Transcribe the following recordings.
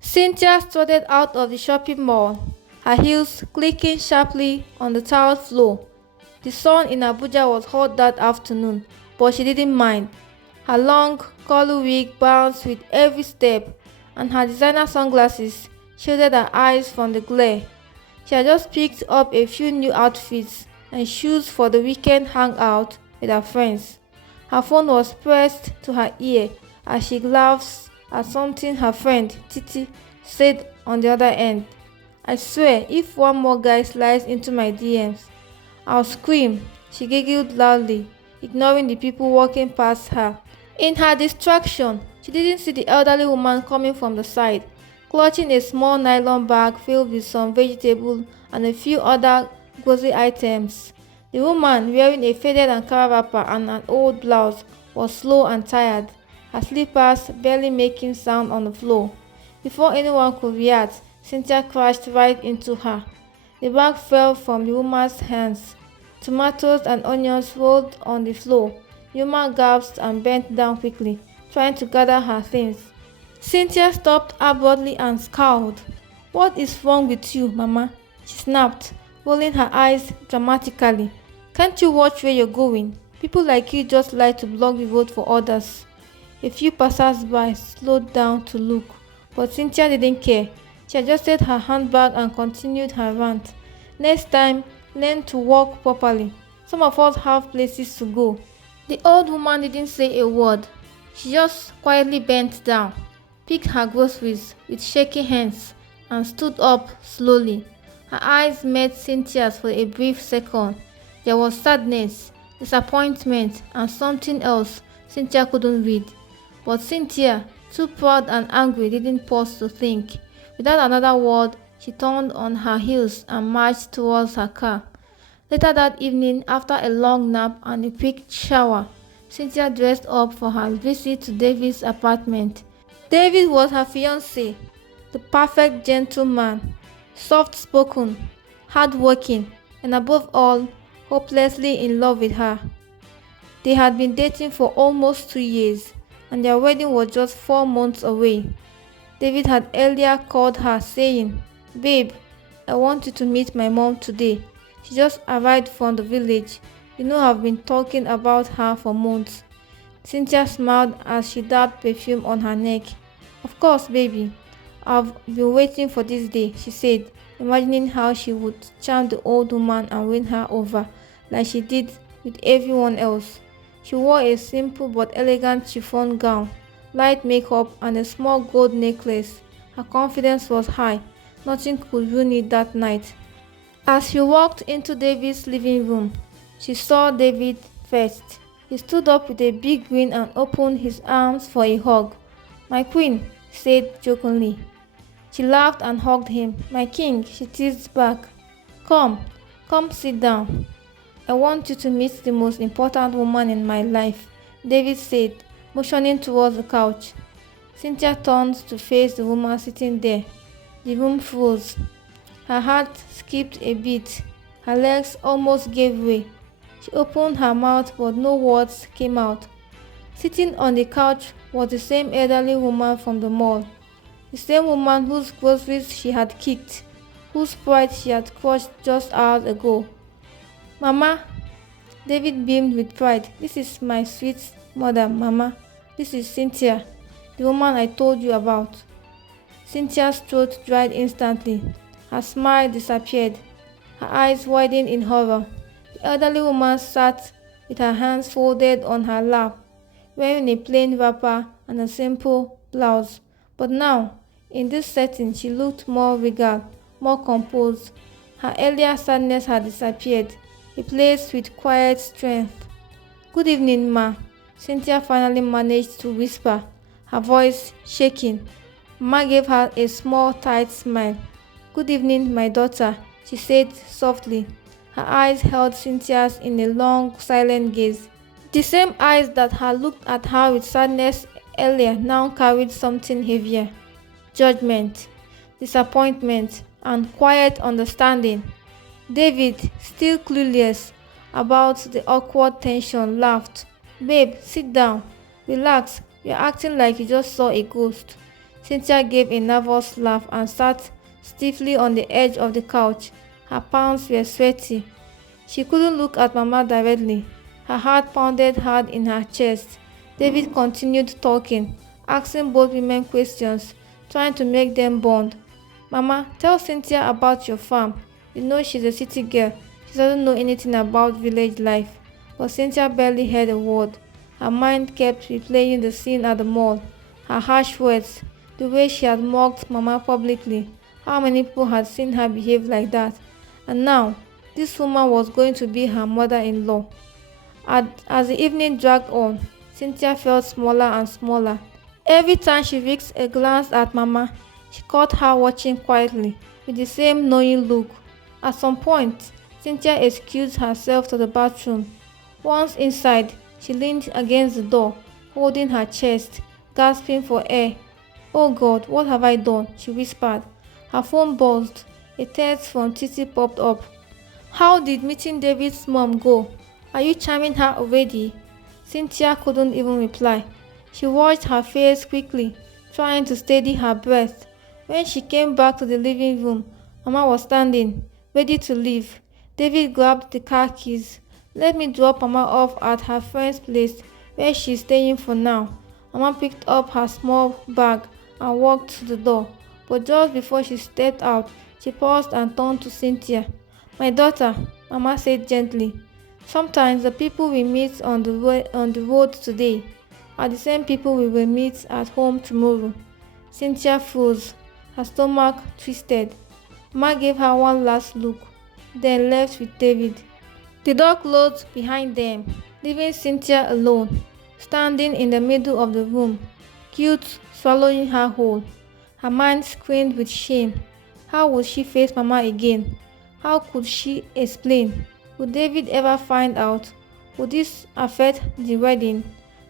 Cynthia strutted out of the shopping mall, her heels clicking sharply on the tiled floor. The sun in Abuja was hot that afternoon, but she didn't mind. Her long, curly wig bounced with every step, and her designer sunglasses shielded her eyes from the glare. She had just picked up a few new outfits and shoes for the weekend hangout with her friends. Her phone was pressed to her ear as she glanced at something her friend, Titi, said on the other end. I swear, if one more guy slides into my DMs, I'll scream. She giggled loudly, ignoring the people walking past her. In her distraction, she didn't see the elderly woman coming from the side, clutching a small nylon bag filled with some vegetables and a few other grocery items. The woman, wearing a faded Ankara wrapper and an old blouse, was slow and tired, her slippers barely making sound on the floor. Before anyone could react, Cynthia crashed right into her. The bag fell from the woman's hands. Tomatoes and onions rolled on the floor. The woman gasped and bent down quickly, trying to gather her things. Cynthia stopped abruptly and scowled. What is wrong with you, Mama? She snapped, rolling her eyes dramatically. Can't you watch where you're going? People like you just like to block the road for others. A few passers-by slowed down to look, but Cynthia didn't care. She adjusted her handbag and continued her rant. Next time, learn to walk properly. Some of us have places to go. The old woman didn't say a word. She just quietly bent down, picked her groceries with shaky hands, and stood up slowly. Her eyes met Cynthia's for a brief second. There was sadness, disappointment, and something else Cynthia couldn't read. But Cynthia, too proud and angry, didn't pause to think. Without another word, she turned on her heels and marched towards her car. Later that evening, after a long nap and a quick shower, Cynthia dressed up for her visit to David's apartment. David was her fiancé, the perfect gentleman, soft-spoken, hard-working, and above all, hopelessly in love with her. They had been dating for almost 2 years, and their wedding was just 4 months away. David had earlier called her saying, Babe, I want you to meet my mom today. She just arrived from the village. You know I've been talking about her for months. Cynthia smiled as she dabbed perfume on her neck. Of course, baby. I've been waiting for this day, she said, imagining how she would charm the old woman and win her over, like she did with everyone else. She wore a simple but elegant chiffon gown, light makeup, and a small gold necklace. Her confidence was high. Nothing could ruin it that night. As she walked into David's living room, she saw David first. He stood up with a big grin and opened his arms for a hug. My queen, he said jokingly. She laughed and hugged him. My king, she teased back. Come sit down. I want you to meet the most important woman in my life, David said, motioning towards the couch. Cynthia turned to face the woman sitting there. The room froze. Her heart skipped a beat. Her legs almost gave way. She opened her mouth but no words came out. Sitting on the couch was the same elderly woman from the mall. The same woman whose groceries she had kicked, whose pride she had crushed just hours ago. Mama, David beamed with pride. This is my sweet mother, Mama. This is Cynthia, the woman I told you about. Cynthia's throat dried instantly. Her smile disappeared. Her eyes widened in horror. The elderly woman sat with her hands folded on her lap, wearing a plain wrapper and a simple blouse. But now, in this setting, she looked more regal, more composed. Her earlier sadness had disappeared, replaced with quiet strength. Good evening, Ma. Cynthia finally managed to whisper, her voice shaking. Ma gave her a small, tight smile. Good evening, my daughter, she said softly. Her eyes held Cynthia's in a long, silent gaze. The same eyes that had looked at her with sadness earlier now carried something heavier. Judgment, disappointment, and quiet understanding. David, still clueless about the awkward tension, laughed. Babe, sit down. Relax. You're acting like you just saw a ghost. Cynthia gave a nervous laugh and sat stiffly on the edge of the couch. Her palms were sweaty. She couldn't look at Mama directly. Her heart pounded hard in her chest. David continued talking, asking both women questions, trying to make them bond. Mama, tell Cynthia about your farm. You know she's a city girl. She doesn't know anything about village life. But Cynthia barely heard a word. Her mind kept replaying the scene at the mall. Her harsh words, the way she had mocked Mama publicly. How many people had seen her behave like that? And now, this woman was going to be her mother-in-law. As the evening dragged on, Cynthia felt smaller and smaller. Every time she risked a glance at Mama, she caught her watching quietly, with the same knowing look. At some point, Cynthia excused herself to the bathroom. Once inside, she leaned against the door, holding her chest, gasping for air. "Oh God, what have I done?" she whispered. Her phone buzzed. A text from Titi popped up. "How did meeting David's mom go? Are you charming her already?" Cynthia couldn't even reply. She washed her face quickly, trying to steady her breath. When she came back to the living room, Mama was standing, ready to leave. David grabbed the car keys. "Let me drop Mama off at her friend's place where she's staying for now." Mama picked up her small bag and walked to the door. But just before she stepped out, she paused and turned to Cynthia. "My daughter," Mama said gently, "sometimes the people we meet on the road today are the same people we will meet at home tomorrow." Cynthia froze. Her stomach twisted. Mama gave her one last look, then left with David. The door closed behind them, leaving Cynthia alone, standing in the middle of the room, guilt swallowing her whole. Her mind screamed with shame. How would she face Mama again? How could she explain? Would David ever find out? Would this affect the wedding?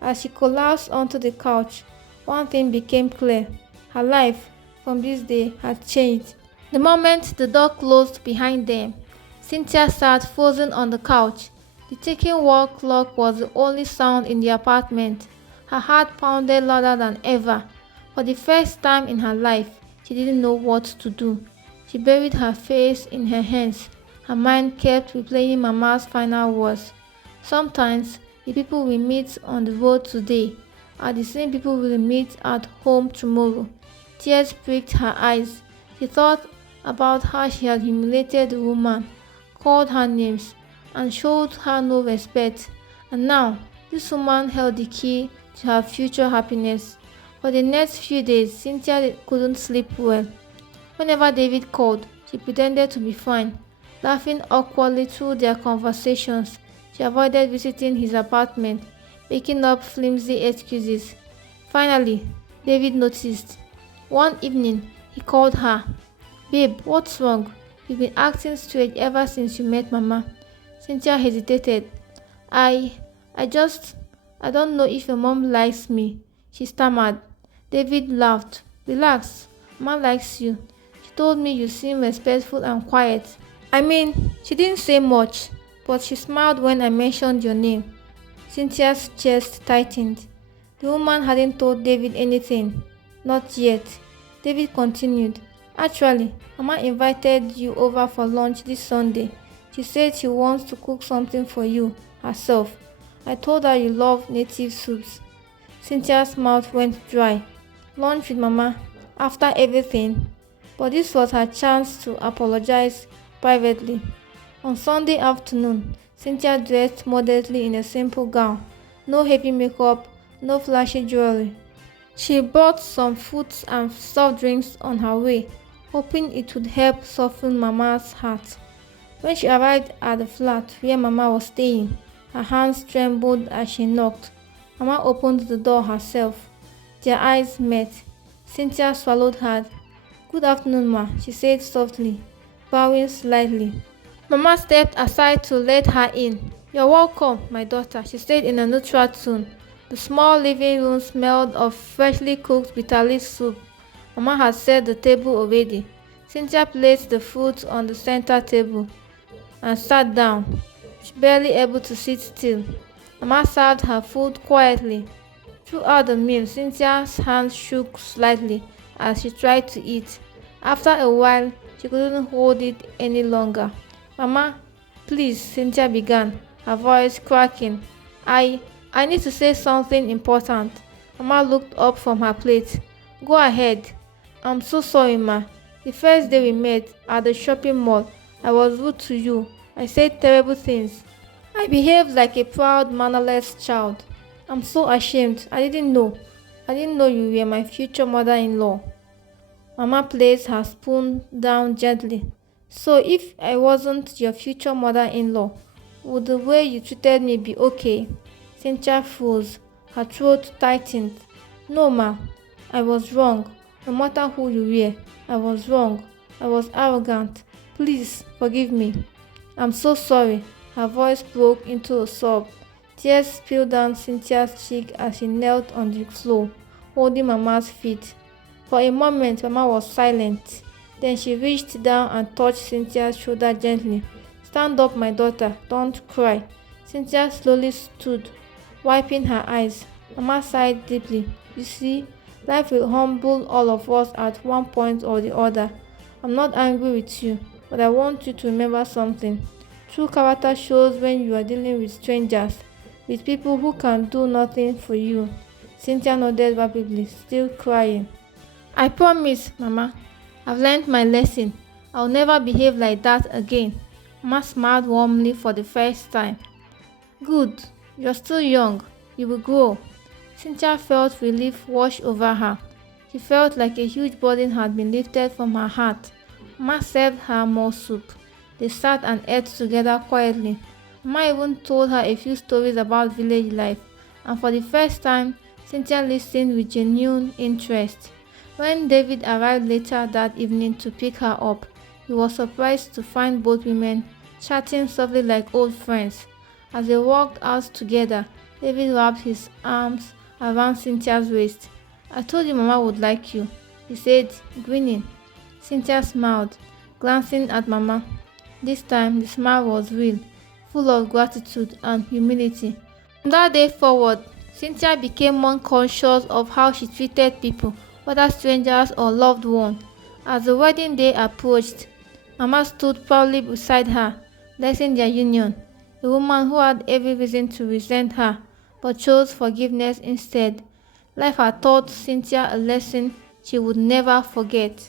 As she collapsed onto the couch, one thing became clear. Her life, from this day, had changed. The moment the door closed behind them, Cynthia sat frozen on the couch. The ticking wall clock was the only sound in the apartment. Her heart pounded louder than ever. For the first time in her life, she didn't know what to do. She buried her face in her hands. Her mind kept replaying Mama's final words. "Sometimes the people we meet on the road today are the same people we will meet at home tomorrow." Tears pricked her eyes. She thought about how she had humiliated the woman, called her names, and showed her no respect. And now, this woman held the key to her future happiness. For the next few days, Cynthia couldn't sleep well. Whenever David called, she pretended to be fine, laughing awkwardly through their conversations. She avoided visiting his apartment, making up flimsy excuses. Finally, David noticed. One evening, he called her. "Babe, what's wrong? You've been acting strange ever since you met Mama." Cynthia hesitated. I don't know if your mom likes me," she stammered. David laughed. "Relax, Mama likes you. She told me you seem respectful and quiet." "I mean, she didn't say much, but she smiled when I mentioned your name." Cynthia's chest tightened. The woman hadn't told David anything. Not yet. David continued. "Actually, Mama invited you over for lunch this Sunday. She said she wants to cook something for you herself. I told her you love native soups." Cynthia's mouth went dry. Lunch with Mama, after everything? But this was her chance to apologize privately. On Sunday afternoon, Cynthia dressed modestly in a simple gown. No heavy makeup, no flashy jewelry. She bought some fruits and soft drinks on her way, hoping it would help soften Mama's heart. When she arrived at the flat where Mama was staying, her hands trembled as she knocked. Mama opened the door herself. Their eyes met. Cynthia swallowed hard. "Good afternoon, Ma," she said softly, bowing slightly. Mama stepped aside to let her in. "You're welcome, my daughter," she said in a neutral tone. The small living room smelled of freshly cooked bitterleaf soup. Mama had set the table already. Cynthia placed the fruit on the center table and sat down, barely able to sit still. Mama served her food quietly. Throughout the meal, Cynthia's hand shook slightly as she tried to eat. After a while, she couldn't hold it any longer. Mama, please, Cynthia began, her voice cracking. I need to say something important. Mama looked up from her plate. Go ahead. I'm so sorry, Ma. The first day we met at the shopping mall, I was rude to you. I said terrible things. I behaved like a proud, mannerless child. I'm so ashamed. I didn't know. I didn't know you were my future mother-in-law. Mama placed her spoon down gently. So if I wasn't your future mother-in-law, would the way you treated me be okay? Cynthia froze. Her throat tightened. No, Ma. I was wrong. No matter who you were, I was wrong. I was arrogant. Please forgive me. I'm so sorry. Her voice broke into a sob. Tears spilled down Cynthia's cheek as she knelt on the floor, holding Mama's feet. For a moment, Mama was silent. Then she reached down and touched Cynthia's shoulder gently. Stand up, my daughter. Don't cry. Cynthia slowly stood, wiping her eyes. Mama sighed deeply. You see, life will humble all of us at one point or the other. I'm not angry with you, but I want you to remember something. True character shows when you are dealing with strangers, with people who can do nothing for you. Cynthia nodded rapidly, still crying. I promise, Mama. I've learned my lesson. I'll never behave like that again. Mama smiled warmly for the first time. Good. You're still young. You will grow. Cynthia felt relief wash over her. She felt like a huge burden had been lifted from her heart. Mama served her more soup. They sat and ate together quietly. Mama even told her a few stories about village life, and for the first time, Cynthia listened with genuine interest. When David arrived later that evening to pick her up, he was surprised to find both women chatting softly like old friends. As they walked out together, David wrapped his arms around Cynthia's waist. I told you Mama would like you, he said, grinning. Cynthia smiled, glancing at Mama. This time, the smile was real, full of gratitude and humility. From that day forward, Cynthia became more conscious of how she treated people, whether strangers or loved ones. As the wedding day approached, Mama stood proudly beside her, blessing their union. A woman who had every reason to resent her, but chose forgiveness instead. Life had taught Cynthia a lesson she would never forget.